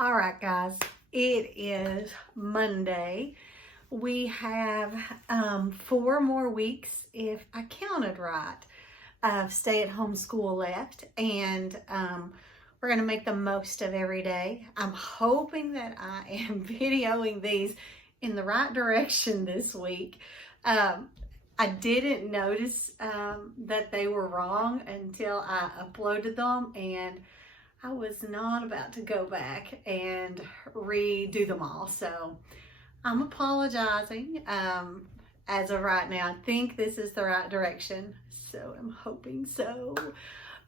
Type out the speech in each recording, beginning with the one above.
All right, guys, it is Monday. We have 4 more weeks, if I counted right, of stay-at-home school left, and we're going to make the most of every day. I'm hoping that I am videoing these in the right direction this week. I didn't notice that they were wrong until I uploaded them, and I was not about to go back and redo them all. So I'm apologizing. As of right now, I think this is the right direction. So I'm hoping so.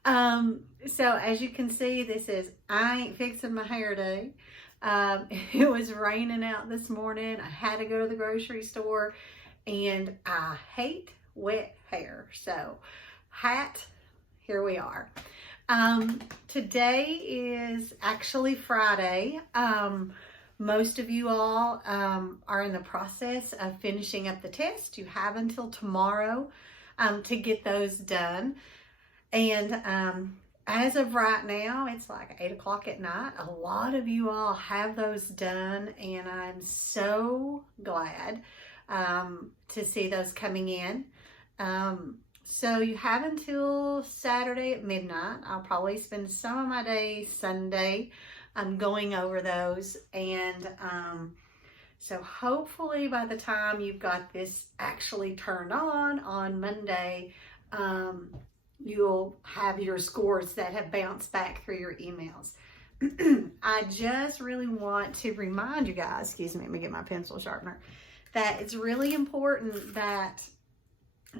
So as you can see, this is I Ain't Fixing My Hair Day. It was raining out this morning. I had to go to the grocery store, and I hate wet hair. So here we are. Today is actually Friday. Most of you all are in the process of finishing up the test. You have until tomorrow to get those done. And as of right now, it's like 8 o'clock at night. A lot of you all have those done, and I'm so glad to see those coming in. So you have until Saturday at midnight. I'll probably spend some of my day Sunday going over those. And so hopefully by the time you've got this actually turned on Monday, you'll have your scores that have bounced back through your emails. I just really want to remind you guys, excuse me, let me get my pencil sharpener, that it's really important that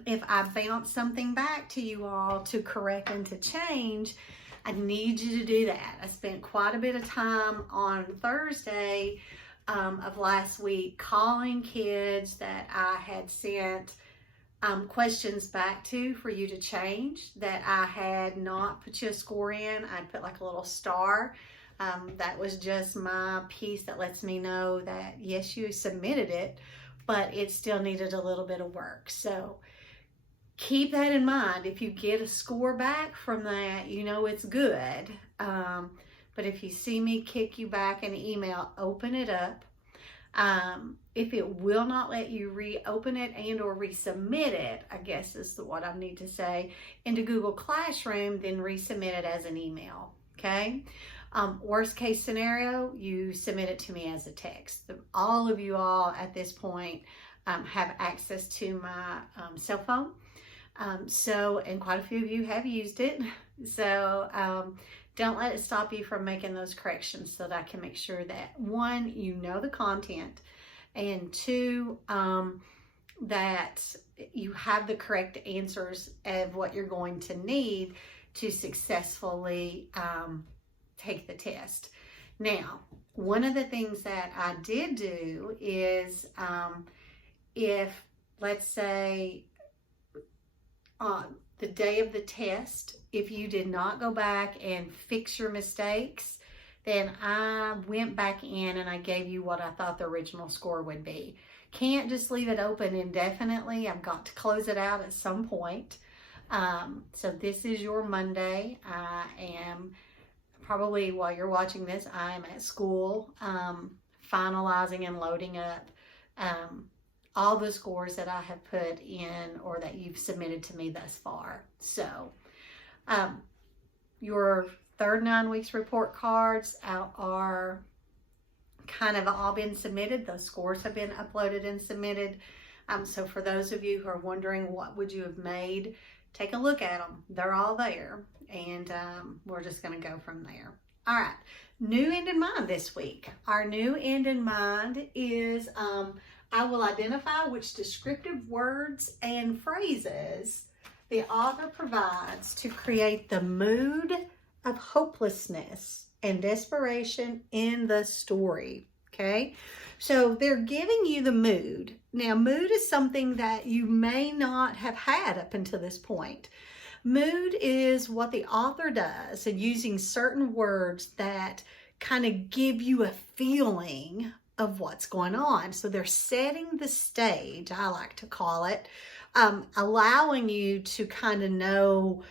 if I bounce something back to you all to correct and to change, I need you to do that. I spent quite a bit of time on Thursday of last week calling kids that I had sent questions back to for you to change, that I had not put your score in. I'd put like a little star. That was just my piece that lets me know that yes, you submitted it, but it still needed a little bit of work. So keep that in mind. If you get a score back from that, you know it's good. But if you see me kick you back an email, open it up. If it will not let you reopen it and or resubmit it, I guess is what I need to say, into Google Classroom, then resubmit it as an email, okay? Worst case scenario, you submit it to me as a text. All of you all at this point have access to my cell phone. And quite a few of you have used it. So don't let it stop you from making those corrections so that I can make sure that, one, you know the content, and two, that you have the correct answers of what you're going to need to successfully take the test. Now, one of the things that I did do is if, let's say, on the day of the test, if you did not go back and fix your mistakes, then I went back in and I gave you what I thought the original score would be. Can't just leave it open indefinitely. I've got to close it out at some point. So this is your Monday. I am probably, while you're watching this, I am at school finalizing and loading up all the scores that I have put in or that you've submitted to me thus far. So your third 9 weeks report cards are kind of all been submitted. Those scores have been uploaded and submitted. So for those of you who are wondering what would you have made, take a look at them. They're all there, and we're just going to go from there. All right, new end in mind this week. Our new end in mind is I will identify which descriptive words and phrases the author provides to create the mood of hopelessness and desperation in the story, okay? So they're giving you the mood. Now, mood is something that you may not have had up until this point. Mood is what the author does, and using certain words that kind of give you a feeling of what's going on. So they're setting the stage, I like to call it, allowing you to kind of know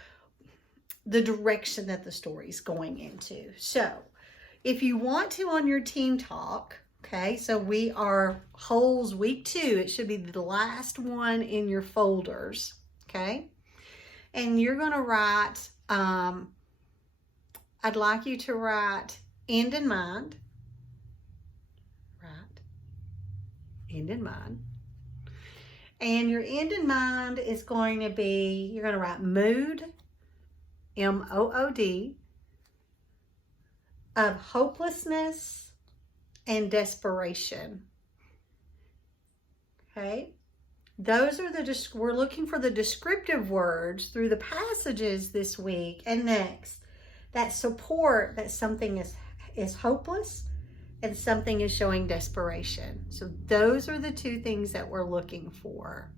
the direction that the story is going into. So if you want to on your team talk, okay, so we are Holes week 2. It should be the last one in your folders, okay? And you're going to write, I'd like you to write end in mind. Right, end in mind. And your end in mind is going to be, you're going to write mood, M-O-O-D, of hopelessness and desperation. Okay? Those are we're looking for the descriptive words through the passages this week and next that support that something is hopeless and something is showing desperation. So those are the 2 things that we're looking for.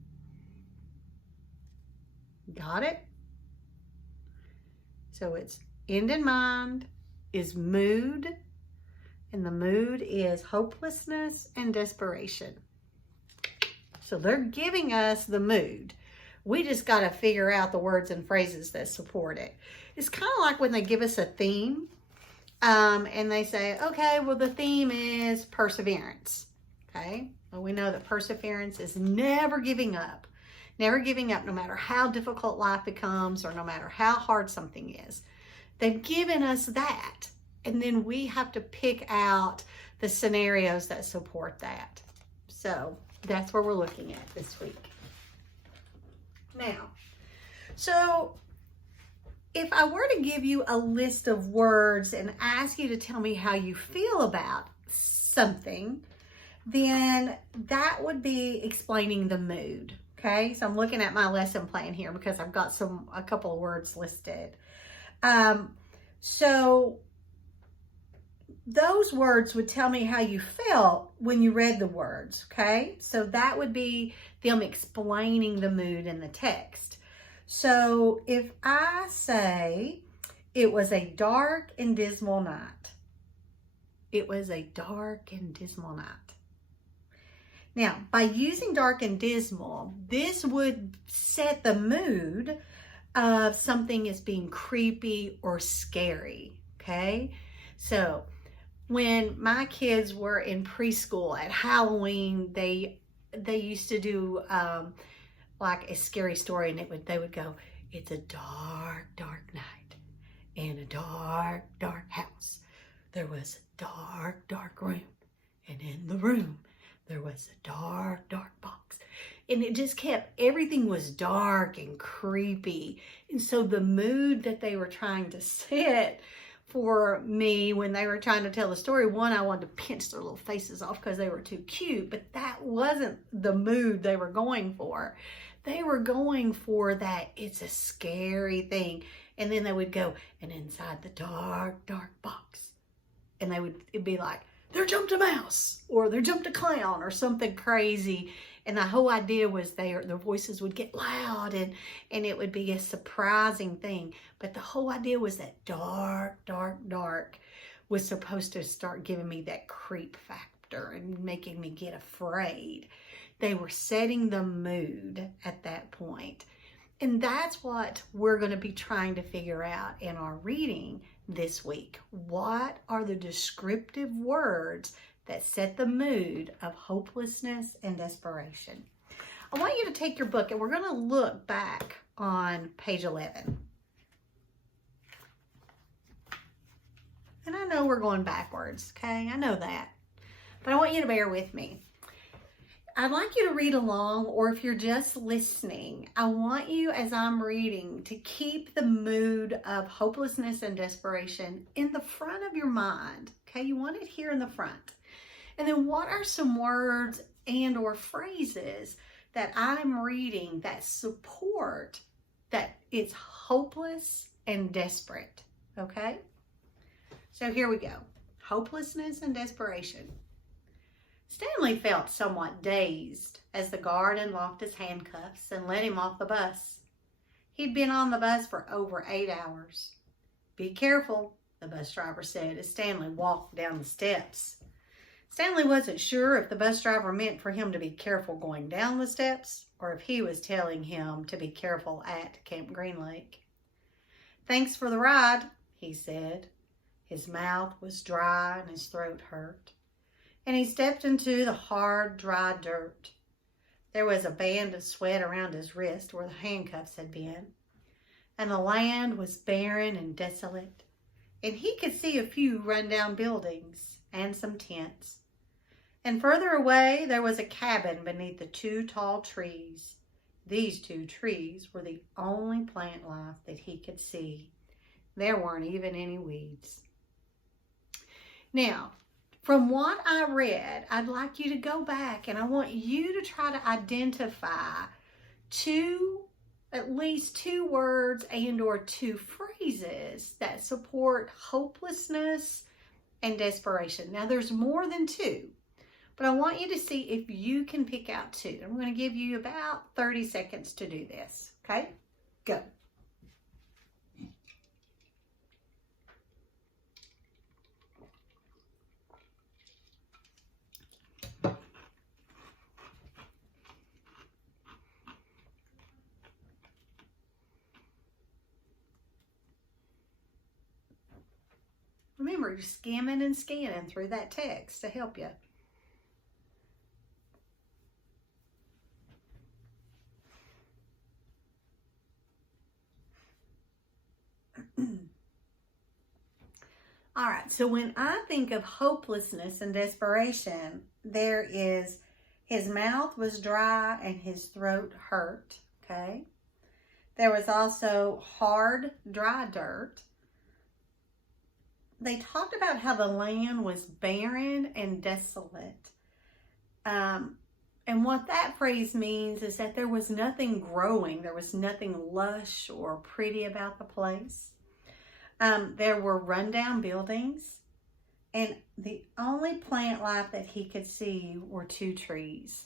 Got it? So it's end in mind is mood, and the mood is hopelessness and desperation. So they're giving us the mood. We just got to figure out the words and phrases that support it. It's kind of like when they give us a theme. And they say, okay, well, the theme is perseverance. Okay. Well, we know that perseverance is never giving up no matter how difficult life becomes or no matter how hard something is. They've given us that. And then we have to pick out the scenarios that support that. So that's where we're looking at this week. Now, so if I were to give you a list of words and ask you to tell me how you feel about something, then that would be explaining the mood. Okay, so I'm looking at my lesson plan here because I've got a couple of words listed. So those words would tell me how you felt when you read the words. Okay, so that would be them explaining the mood in the text. So if I say it was a dark and dismal night, it was a dark and dismal night. Now, by using dark and dismal, this would set the mood of something as being creepy or scary, okay? So when my kids were in preschool at Halloween, they used to do like a scary story, and they would go, it's a dark, dark night in a dark, dark house. There was a dark, dark room, and in the room there was a dark, dark box. And it just kept, everything was dark and creepy. And so the mood that they were trying to set for me when they were trying to tell the story, one, I wanted to pinch their little faces off because they were too cute, but that wasn't the mood they were going for. They were going for that it's a scary thing. And then they would go, and inside the dark, dark box. And it'd be like, there jumped a mouse, or there jumped a clown, or something crazy. And the whole idea was their voices would get loud, and it would be a surprising thing. But the whole idea was that dark, dark, dark was supposed to start giving me that creep factor and making me get afraid. They were setting the mood at that point. And that's what we're going to be trying to figure out in our reading this week. What are the descriptive words that set the mood of hopelessness and desperation? I want you to take your book and we're going to look back on page 11. And I know we're going backwards, okay? I know that. But I want you to bear with me. I'd like you to read along, or if you're just listening, I want you, as I'm reading, to keep the mood of hopelessness and desperation in the front of your mind, okay? You want it here in the front. And then what are some words and or phrases that I'm reading that support that it's hopeless and desperate, okay? So here we go. Hopelessness and desperation. Stanley felt somewhat dazed as the guard unlocked his handcuffs and let him off the bus. He'd been on the bus for over 8 hours. Be careful, the bus driver said as Stanley walked down the steps. Stanley wasn't sure if the bus driver meant for him to be careful going down the steps or if he was telling him to be careful at Camp Green Lake. Thanks for the ride, he said. His mouth was dry and his throat hurt. And he stepped into the hard, dry dirt. There was a band of sweat around his wrist where the handcuffs had been. And the land was barren and desolate. And he could see a few run-down buildings and some tents. And further away, there was a cabin beneath the 2 tall trees. These 2 trees were the only plant life that he could see. There weren't even any weeds. Now, from what I read, I'd like you to go back and I want you to try to identify at least 2 words and or 2 phrases that support hopelessness and desperation. Now, there's more than 2, but I want you to see if you can pick out 2. I'm going to give you about 30 seconds to do this. Okay? Go. Remember, you're skimming and scanning through that text to help you. All right, so when I think of hopelessness and desperation, there is his mouth was dry and his throat hurt, okay? There was also hard, dry dirt. They talked about how the land was barren and desolate. And what that phrase means is that there was nothing growing. There was nothing lush or pretty about the place. There were rundown buildings. And the only plant life that he could see were 2 trees.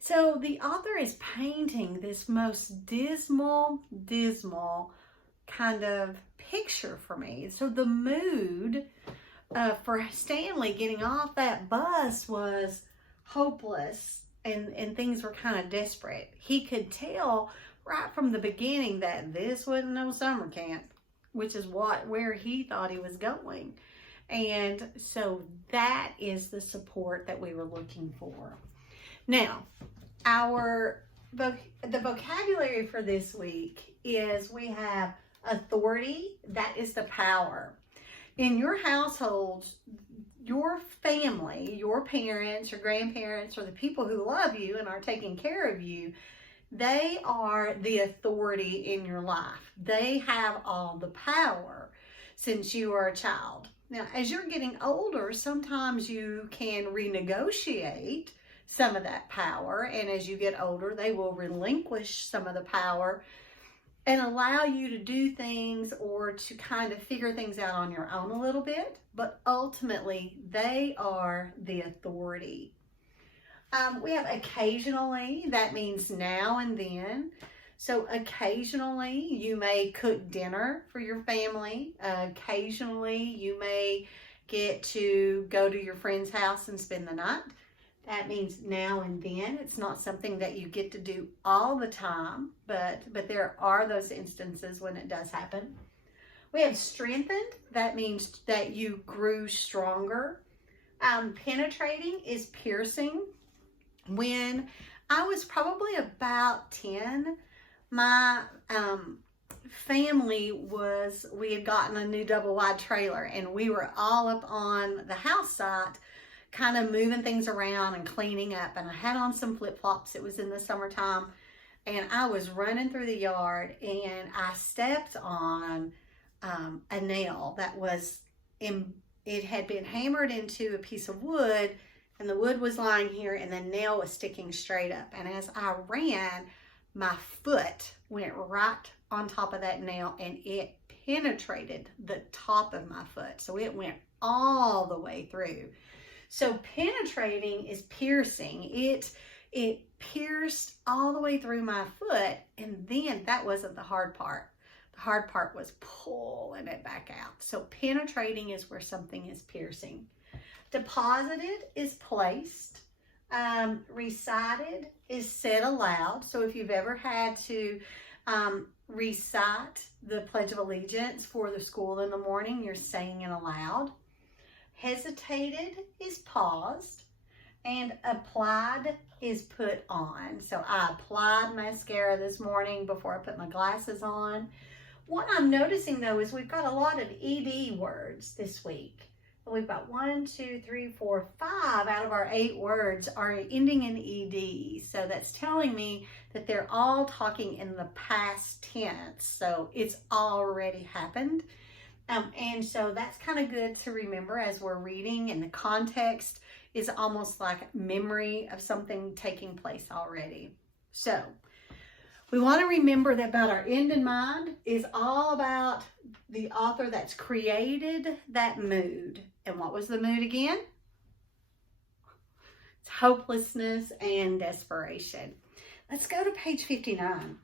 So the author is painting this most dismal kind of picture for me. So the mood for Stanley getting off that bus was hopeless and things were kind of desperate. He could tell right from the beginning that this wasn't no summer camp, which is where he thought he was going. And so that is the support that we were looking for. Now, the vocabulary for this week is we have authority. That is the power. In your household, your family, your parents, your grandparents, or the people who love you and are taking care of you, they are the authority in your life. They have all the power since you are a child. Now, as you're getting older, sometimes you can renegotiate some of that power. And as you get older, they will relinquish some of the power and allow you to do things or to kind of figure things out on your own a little bit. But ultimately, they are the authority. We have occasionally, that means now and then. So occasionally you may cook dinner for your family. Occasionally you may get to go to your friend's house and spend the night. That means now and then. It's not something that you get to do all the time, but there are those instances when it does happen. We have strengthened. That means that you grew stronger. Penetrating is piercing. When I was probably about 10, my family we had gotten a new double wide trailer and we were all up on the house site kind of moving things around and cleaning up, and I had on some flip-flops. It was in the summertime and I was running through the yard and I stepped on a nail that was it had been hammered into a piece of wood, and the wood was lying here and the nail was sticking straight up, and as I ran, my foot went right on top of that nail and it penetrated the top of my foot. So it went all the way through. So penetrating is piercing. It pierced all the way through my foot, and then that wasn't the hard part. The hard part was pulling it back out. So penetrating is where something is piercing. Deposited is placed. Recited is said aloud. So if you've ever had to recite the Pledge of Allegiance for the school in the morning. You're saying it aloud. Hesitated is paused, and applied is put on. So I applied mascara this morning before I put my glasses on. What I'm noticing though is we've got a lot of ED words this week. We've got 1, 2, 3, 4, 5 out of our 8 words are ending in ED. So that's telling me that they're all talking in the past tense. So it's already happened. And so that's kind of good to remember as we're reading, and the context is almost like memory of something taking place already. So we want to remember that about our end in mind is all about the author that's created that mood. And what was the mood again? It's hopelessness and desperation. Let's go to page 59.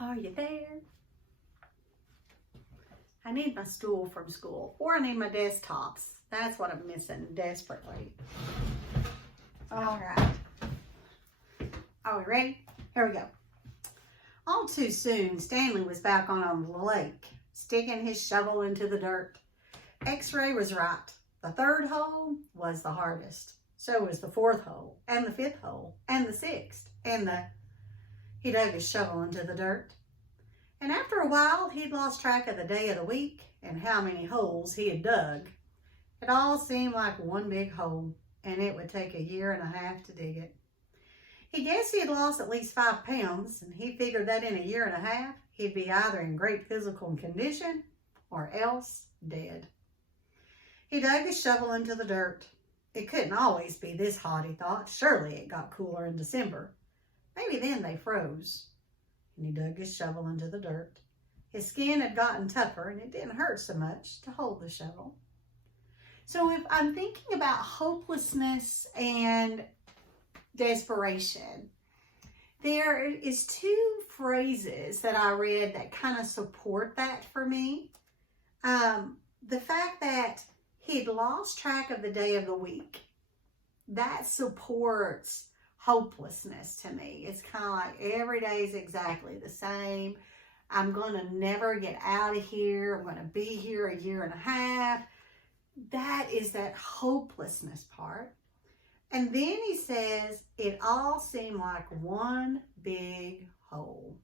Are you there? I need my stool from school, or I need my desktops. That's what I'm missing desperately. All right. Are we ready? Here we go. All too soon, Stanley was back on the lake, sticking his shovel into the dirt. X-ray was right. The 3rd hole was the hardest. So was the 4th hole, and the 5th hole, and the 6th, and He dug his shovel into the dirt. And after a while, he'd lost track of the day of the week and how many holes he had dug. It all seemed like one big hole, and it would take 1.5 years to dig it. He guessed he had lost at least 5 pounds, and he figured that in 1.5 years, he'd be either in great physical condition or else dead. He dug his shovel into the dirt. It couldn't always be this hot, he thought. Surely it got cooler in December. Maybe then they froze. And he dug his shovel into the dirt. His skin had gotten tougher, and it didn't hurt so much to hold the shovel. So if I'm thinking about hopelessness and desperation, there is 2 phrases that I read that kind of support that for me. The fact that he'd lost track of the day of the week, that supports hopelessness to me. It's kind of like every day is exactly the same. I'm going to never get out of here. I'm going to be here 1.5 years. That is that hopelessness part. And then he says, it all seemed like one big hole.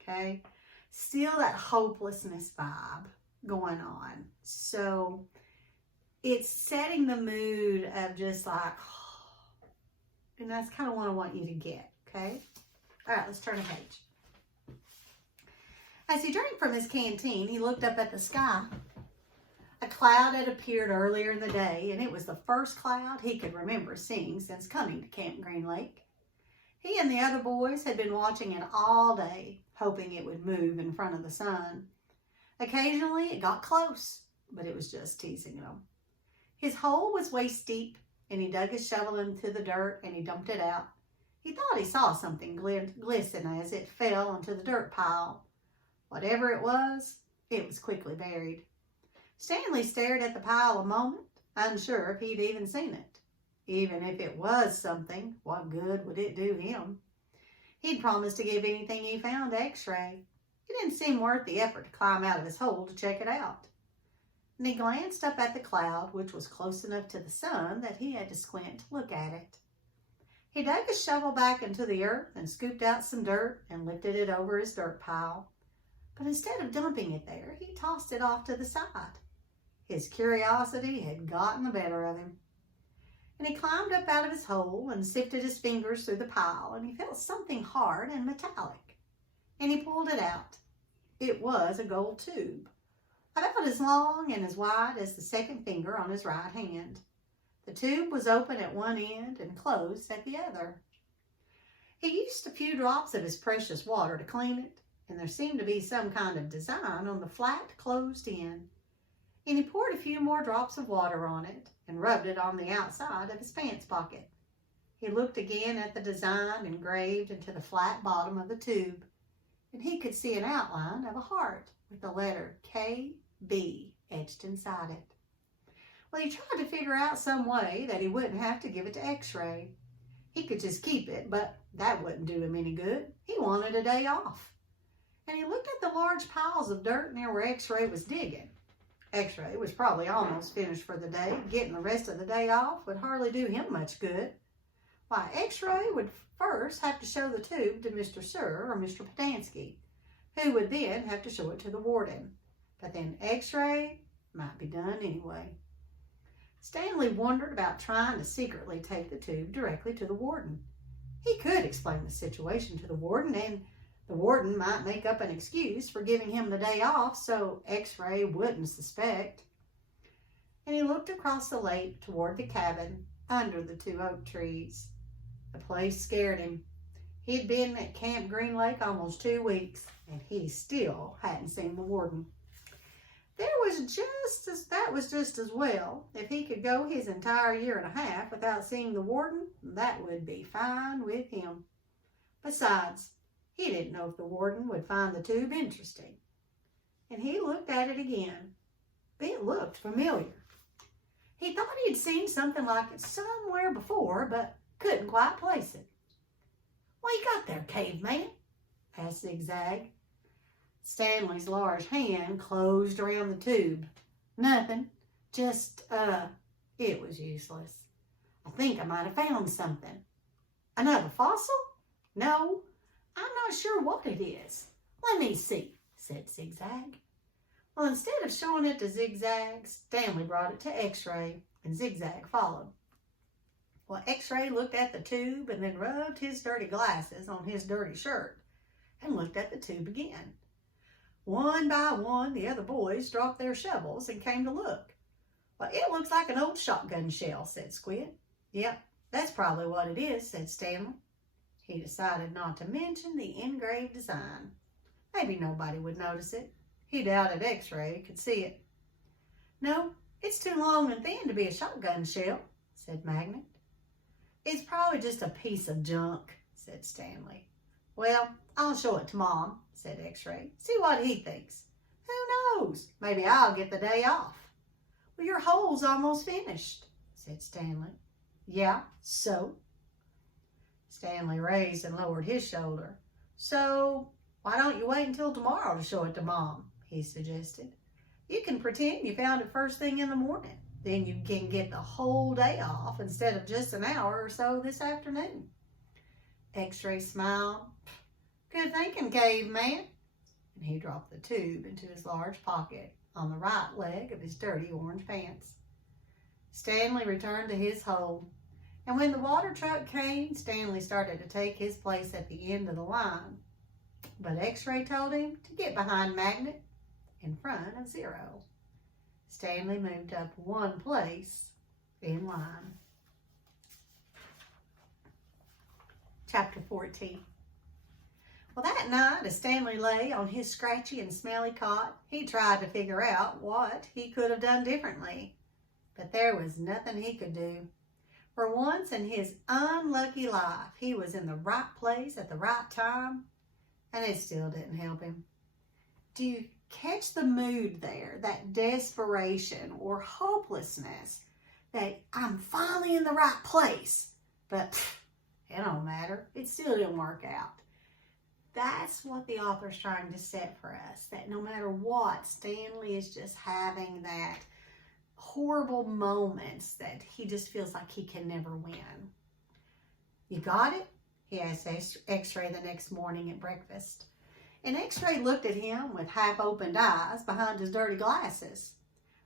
Okay? Still that hopelessness vibe going on. So it's setting the mood of just like, and that's kind of what I want you to get. Okay? All right, let's turn a page. As he drank from his canteen, he looked up at the sky. A cloud had appeared earlier in the day, and it was the first cloud he could remember seeing since coming to Camp Green Lake. He and the other boys had been watching it all day, hoping it would move in front of the sun. Occasionally, it got close, but it was just teasing them. His hole was waist deep, and he dug his shovel into the dirt, and he dumped it out. He thought he saw something glisten as it fell onto the dirt pile. Whatever it was quickly buried. Stanley stared at the pile a moment, unsure if he'd even seen it. Even if it was something, what good would it do him? He'd promised to give anything he found to X-ray. It didn't seem worth the effort to climb out of his hole to check it out. And he glanced up at the cloud, which was close enough to the sun that he had to squint to look at it. He dug his shovel back into the earth and scooped out some dirt and lifted it over his dirt pile. But instead of dumping it there, he tossed it off to the side. His curiosity had gotten the better of him. And he climbed up out of his hole and sifted his fingers through the pile, and he felt something hard and metallic. And he pulled it out. It was a gold tube, about as long and as wide as the second finger on his right hand. The tube was open at one end and closed at the other. He used a few drops of his precious water to clean it, and there seemed to be some kind of design on the flat, closed end. And he poured a few more drops of water on it and rubbed it on the outside of his pants pocket. He looked again at the design engraved into the flat bottom of the tube, and he could see an outline of a heart with the letter KB etched inside it. Well, he tried to figure out some way that he wouldn't have to give it to X-Ray. He could just keep it, but that wouldn't do him any good. He wanted a day off. And he looked at the large piles of dirt near where X-Ray was digging. X-Ray was probably almost finished for the day. Getting the rest of the day off would hardly do him much good. Why, X-Ray would first have to show the tube to Mr. Sir or Mr. Padansky, who would then have to show it to the warden. But then X-Ray might be done anyway. Stanley wondered about trying to secretly take the tube directly to the warden. He could explain the situation to the warden, and the warden might make up an excuse for giving him the day off so X-Ray wouldn't suspect. And he looked across the lake toward the cabin under the 2 oak trees. The place scared him. He'd been at Camp Green Lake almost 2 weeks, and he still hadn't seen the warden. That was just as well. If he could go his entire year and a half without seeing the warden, that would be fine with him. Besides, he didn't know if the warden would find the tube interesting. And he looked at it again. It looked familiar. He thought he'd seen something like it somewhere before, but couldn't quite place it. "What you got there, caveman?" asked Zigzag. Stanley's large hand closed around the tube. "Nothing. Just, it was useless. I think I might have found something." "Another fossil?" "No, I'm not sure what it is." "Let me see," said Zigzag. Well, instead of showing it to Zigzag, Stanley brought it to X-Ray, and Zigzag followed. Well, X-Ray looked at the tube and then rubbed his dirty glasses on his dirty shirt and looked at the tube again. One by one, the other boys dropped their shovels and came to look. "Well, it looks like an old shotgun shell," said Squid. "Yep, that's probably what it is," said Stanley. He decided not to mention the engraved design. Maybe nobody would notice it. He doubted X-Ray could see it. "No, it's too long and thin to be a shotgun shell," said Magnet. "It's probably just a piece of junk," said Stanley. "Well, I'll show it to Mom," said X-Ray. "See what he thinks. Who knows? Maybe I'll get the day off." "Well, your hole's almost finished," said Stanley. "Yeah, so?" Stanley raised and lowered his shoulder. "So, why don't you wait until tomorrow to show it to Mom?" he suggested. "You can pretend you found it first thing in the morning. Then you can get the whole day off instead of just an hour or so this afternoon." X-Ray smiled. "Good thinking, caveman." And he dropped the tube into his large pocket on the right leg of his dirty orange pants. Stanley returned to his hole. And when the water truck came, Stanley started to take his place at the end of the line. But X-Ray told him to get behind Magnet in front of Zero. Stanley moved up 1 place in line. Chapter 14. Well, that night, as Stanley lay on his scratchy and smelly cot, he tried to figure out what he could have done differently. But there was nothing he could do. For once in his unlucky life, he was in the right place at the right time, and it still didn't help him. Do you catch the mood there, that desperation or hopelessness, that I'm finally in the right place, but it don't matter, it still didn't work out. That's what the author's trying to set for us, that no matter what, Stanley is just having that horrible moments that he just feels like he can never win. "You got it?" he asked X-Ray the next morning at breakfast. And X-Ray looked at him with half-opened eyes behind his dirty glasses.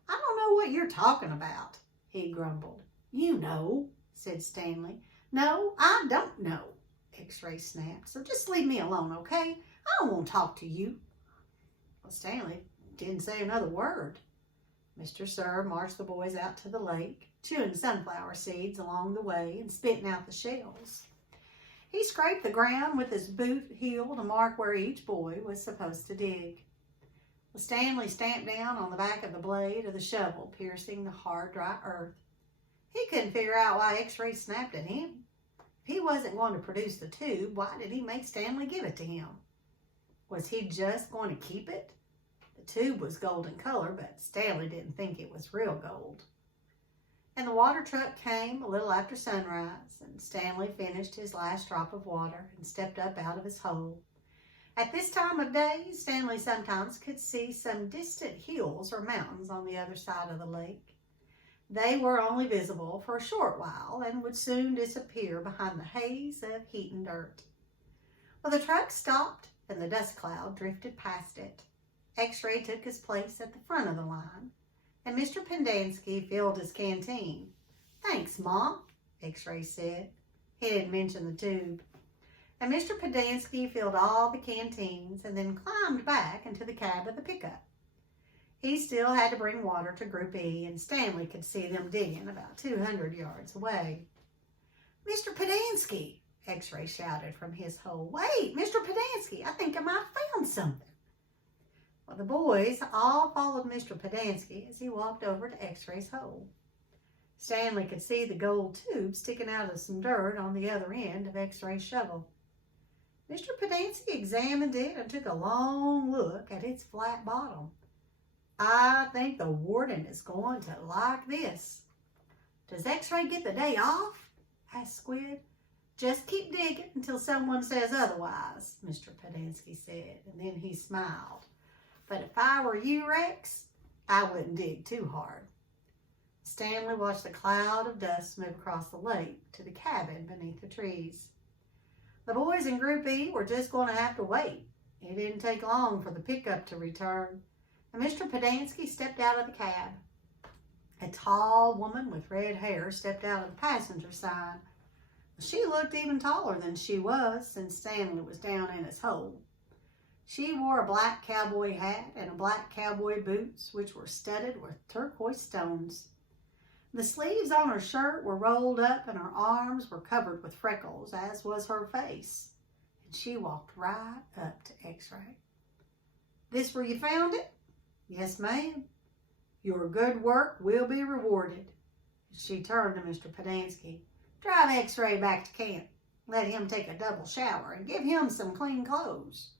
"I don't know what you're talking about," he grumbled. "You know," said Stanley. "No, I don't know," X-Ray snapped. "So just leave me alone, okay? I don't want to talk to you." Well, Stanley didn't say another word. Mr. Sir marched the boys out to the lake, chewing sunflower seeds along the way and spitting out the shells. He scraped the ground with his boot heel to mark where each boy was supposed to dig. Well, Stanley stamped down on the back of the blade of the shovel, piercing the hard, dry earth. He couldn't figure out why X-Ray snapped at him. If he wasn't going to produce the tube, why did he make Stanley give it to him? Was he just going to keep it? The tube was golden color, but Stanley didn't think it was real gold. And the water truck came a little after sunrise, and Stanley finished his last drop of water and stepped up out of his hole. At this time of day, Stanley sometimes could see some distant hills or mountains on the other side of the lake. They were only visible for a short while and would soon disappear behind the haze of heat and dirt. Well, the truck stopped and the dust cloud drifted past it. X-Ray took his place at the front of the line, and Mr. Pendanski filled his canteen. "Thanks, Mom," X-Ray said. He didn't mention the tube. And Mr. Pendanski filled all the canteens and then climbed back into the cab of the pickup. He still had to bring water to Group E, and Stanley could see them digging about 200 yards away. "Mr. Pendanski," X-Ray shouted from his hole. "Wait, Mr. Pendanski, I think I might have found something." Well, the boys all followed Mr. Pendanski as he walked over to X-Ray's hole. Stanley could see the gold tube sticking out of some dirt on the other end of X-Ray's shovel. Mr. Pendanski examined it and took a long look at its flat bottom. "I think the warden is going to like this." "Does X-Ray get the day off?" asked Squid. "Just keep digging until someone says otherwise," Mr. Pendanski said, and then he smiled. "But if I were you, Rex, I wouldn't dig too hard." Stanley watched the cloud of dust move across the lake to the cabin beneath the trees. The boys in Group E were just going to have to wait. It didn't take long for the pickup to return, and Mr. Pendanski stepped out of the cab. A tall woman with red hair stepped out of the passenger side. She looked even taller than she was since Stanley was down in his hole. She wore a black cowboy hat and black cowboy boots, which were studded with turquoise stones. The sleeves on her shirt were rolled up and her arms were covered with freckles, as was her face. And she walked right up to X-Ray. "This where you found it?" "Yes, ma'am." "Your good work will be rewarded." She turned to Mr. Pendanski. "Drive X-Ray back to camp. Let him take a double shower and give him some clean clothes.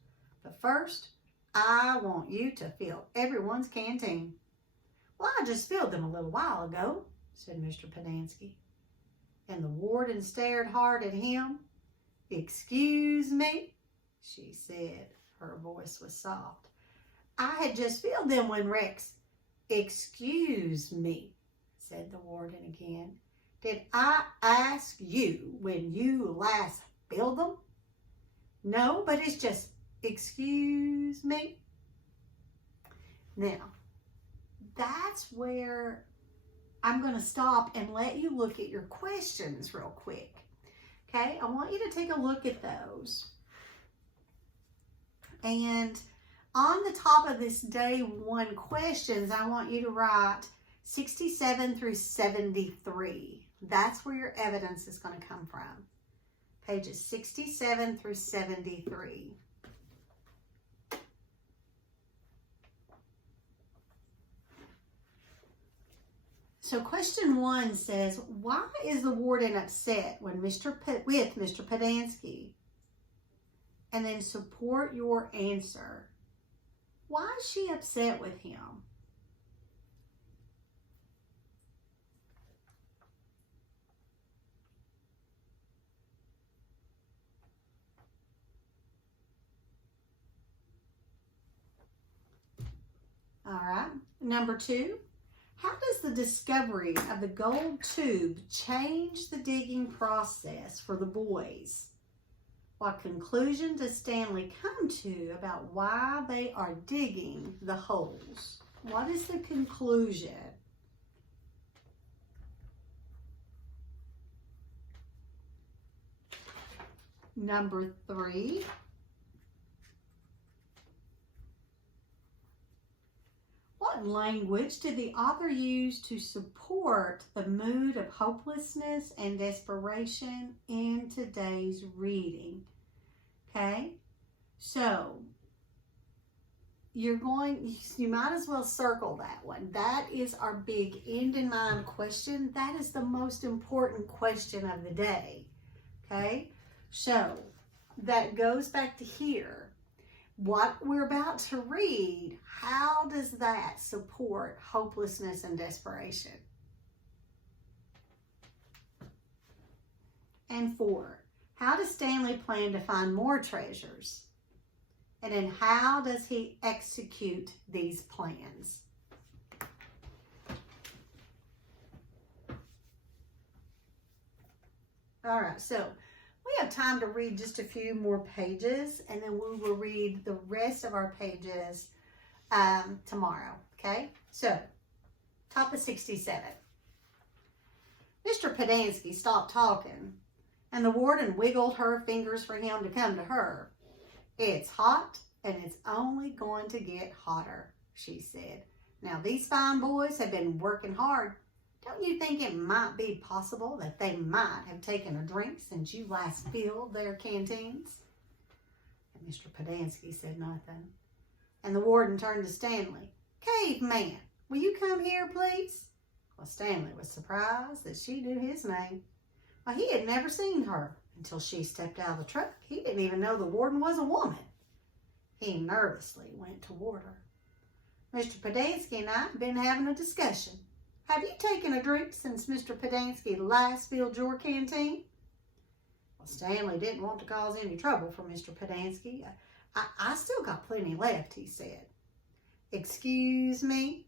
But first, I want you to fill everyone's canteen." "Well, I just filled them a little while ago," said Mr. Pendanski. And the warden stared hard at him. "Excuse me," she said. Her voice was soft. "I had just filled them when Rex—" "Excuse me," said the warden again. "Did I ask you when you last filled them?" "No, but it's just, excuse me." Now, that's where I'm going to stop and let you look at your questions real quick. Okay, I want you to take a look at those. And on the top of this day one questions, I want you to write 67 through 73. That's where your evidence is going to come from. Pages 67 through 73. So question 1 says, why is the warden upset with Mr. Pendanski? And then support your answer. Why is she upset with him? All right. Number 2. How does the discovery of the gold tube change the digging process for the boys? What conclusion does Stanley come to about why they are digging the holes? What is the conclusion? Number 3. What language did the author use to support the mood of hopelessness and desperation in today's reading? Okay, so you might as well circle that one. That is our big end in mind question. That is the most important question of the day. Okay, so that goes back to here. What we're about to read, how does that support hopelessness and desperation? And 4, how does Stanley plan to find more treasures? And then how does he execute these plans? All right, so we have time to read just a few more pages, and then we will read the rest of our pages tomorrow, okay? So, top of 67. Mr. Pedanski stopped talking, and the warden wiggled her fingers for him to come to her. It's hot, and it's only going to get hotter, she said. Now, these fine boys have been working hard. Don't you think it might be possible that they might have taken a drink since you last filled their canteens? And Mr. Pedanski said nothing. And the warden turned to Stanley. Caveman, will you come here, please? Well, Stanley was surprised that she knew his name. Well, he had never seen her until she stepped out of the truck. He didn't even know the warden was a woman. He nervously went toward her. Mr. Pedanski and I have been having a discussion. Have you taken a drink since Mr. Pedanski last filled your canteen? Well, Stanley didn't want to cause any trouble for Mr. Pedanski. I still got plenty left, he said. Excuse me?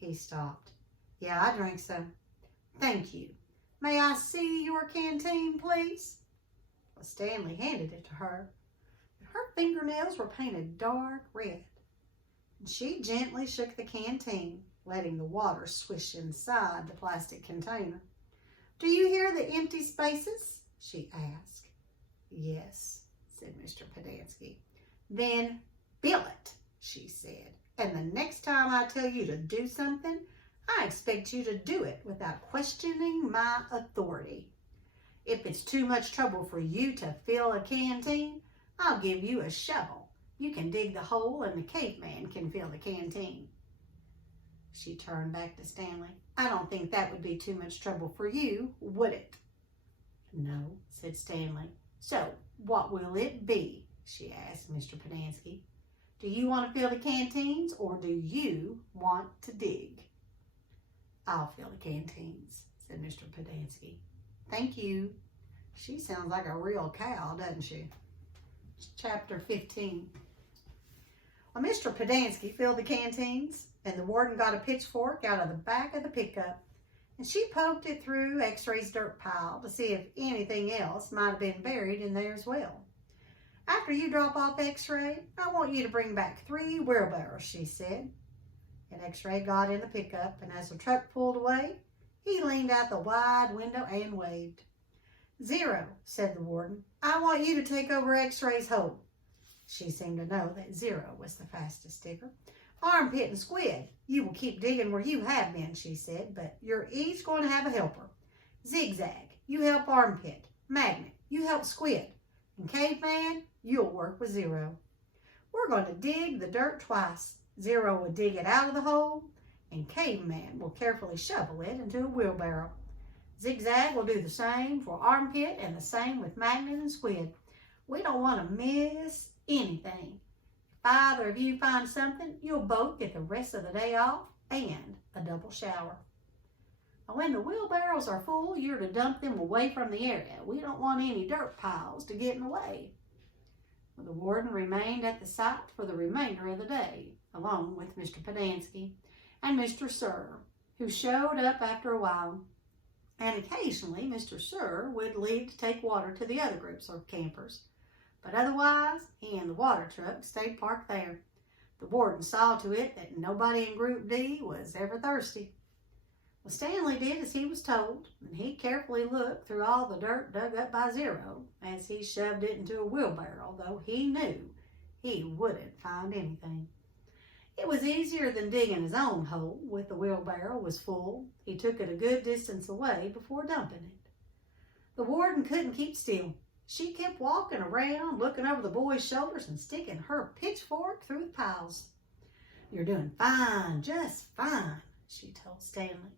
He stopped. Yeah, I drank some. Thank you. May I see your canteen, please? Well, Stanley handed it to her. Her fingernails were painted dark red. And she gently shook the canteen, letting the water swish inside the plastic container. Do you hear the empty spaces? She asked. Yes, said Mr. Pedanski. Then fill it, she said. And the next time I tell you to do something, I expect you to do it without questioning my authority. If it's too much trouble for you to fill a canteen, I'll give you a shovel. You can dig the hole and the caveman can fill the canteen. She turned back to Stanley. I don't think that would be too much trouble for you, would it? No, said Stanley. So, what will it be? She asked Mr. Pedanski. Do you want to fill the canteens or do you want to dig? I'll fill the canteens, said Mr. Pedanski. Thank you. She sounds like a real cow, doesn't she? Chapter 15. Well, Mr. Pedanski filled the canteens, and the warden got a pitchfork out of the back of the pickup, and she poked it through X-Ray's dirt pile to see if anything else might have been buried in there as well. After you drop off X-Ray, I want you to bring back 3 wheelbarrows, she said. And X-Ray got in the pickup, and as the truck pulled away, he leaned out the wide window and waved. Zero, said the warden. I want you to take over X-Ray's hole. She seemed to know that Zero was the fastest digger. Armpit and Squid, you will keep digging where you have been, she said, but you're each going to have a helper. Zigzag, you help Armpit. Magnet, you help Squid. And Caveman, you'll work with Zero. We're going to dig the dirt twice. Zero will dig it out of the hole, and Caveman will carefully shovel it into a wheelbarrow. Zigzag will do the same for Armpit and the same with Magnet and Squid. We don't want to miss anything. If either of you find something, you'll both get the rest of the day off and a double shower. When the wheelbarrows are full, you're to dump them away from the area. We don't want any dirt piles to get in the way. The warden remained at the site for the remainder of the day, along with Mr. Pedanski and Mr. Sir, who showed up after a while. And occasionally, Mr. Sir would leave to take water to the other groups of campers. But otherwise, he and the water truck stayed parked there. The warden saw to it that nobody in Group D was ever thirsty. Well, Stanley did as he was told, and he carefully looked through all the dirt dug up by Zero as he shoved it into a wheelbarrow, though he knew he wouldn't find anything. It was easier than digging his own hole, with the wheelbarrow was full. He took it a good distance away before dumping it. The warden couldn't keep still. She kept walking around, looking over the boy's shoulders and sticking her pitchfork through the piles. You're doing fine, just fine, she told Stanley.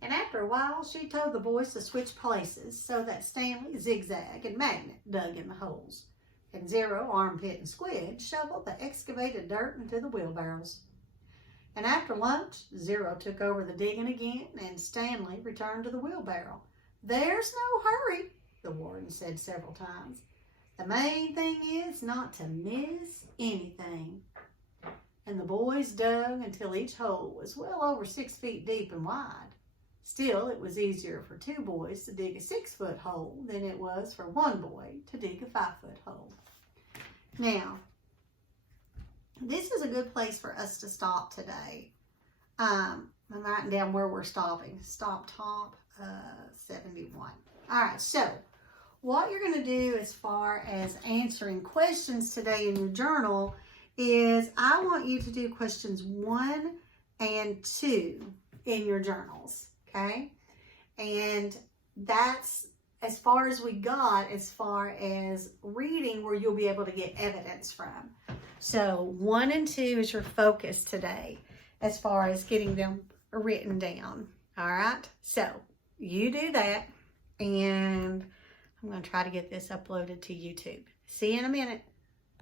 And after a while, she told the boys to switch places so that Stanley, Zigzag, and Magnet dug in the holes. And Zero, Armpit, and Squid shoveled the excavated dirt into the wheelbarrows. And after lunch, Zero took over the digging again, and Stanley returned to the wheelbarrow. There's no hurry, the warden said several times. The main thing is not to miss anything. And the boys dug until each hole was well over 6 feet deep and wide. Still, it was easier for 2 boys to dig a 6-foot hole than it was for 1 boy to dig a 5-foot hole. Now, this is a good place for us to stop today. I'm writing down where we're stopping. Stop top 71. All right, so what you're going to do as far as answering questions today in your journal is I want you to do questions 1 and 2 in your journals, okay? And that's as far as we got as far as reading where you'll be able to get evidence from. So 1 and 2 is your focus today as far as getting them written down, all right? So you do that, and I'm going to try to get this uploaded to YouTube. See you in a minute.